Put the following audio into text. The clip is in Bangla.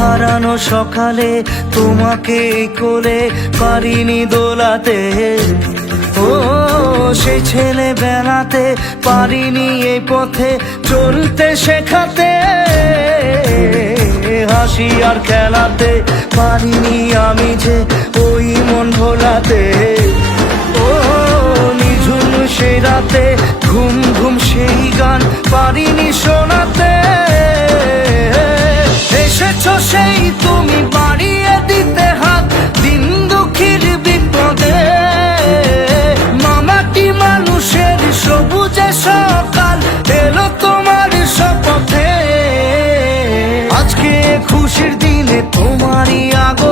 হারানো সকালে তোমাকে কোলে পারিনি দোলাতে, ও সেই ছেলেবেলাতে পারিনি এই পথে চলতে শেখাতে, হাসি আর খেলাতে পারিনি আমি যে ওই মন ভোলাতে, ও নিঝুম সেই রাতে ঘুম ঘুম সেই গান পারিনি শোনাতে। এসেছো সেই তুমি বাড়িয়ে দিতে হাত দিন দুঃখীর বিপদে, মামাটি মানুষের সবুজে সকাল এলো তোমার শপথে। আজকে খুশির দিনে তোমারই আগমন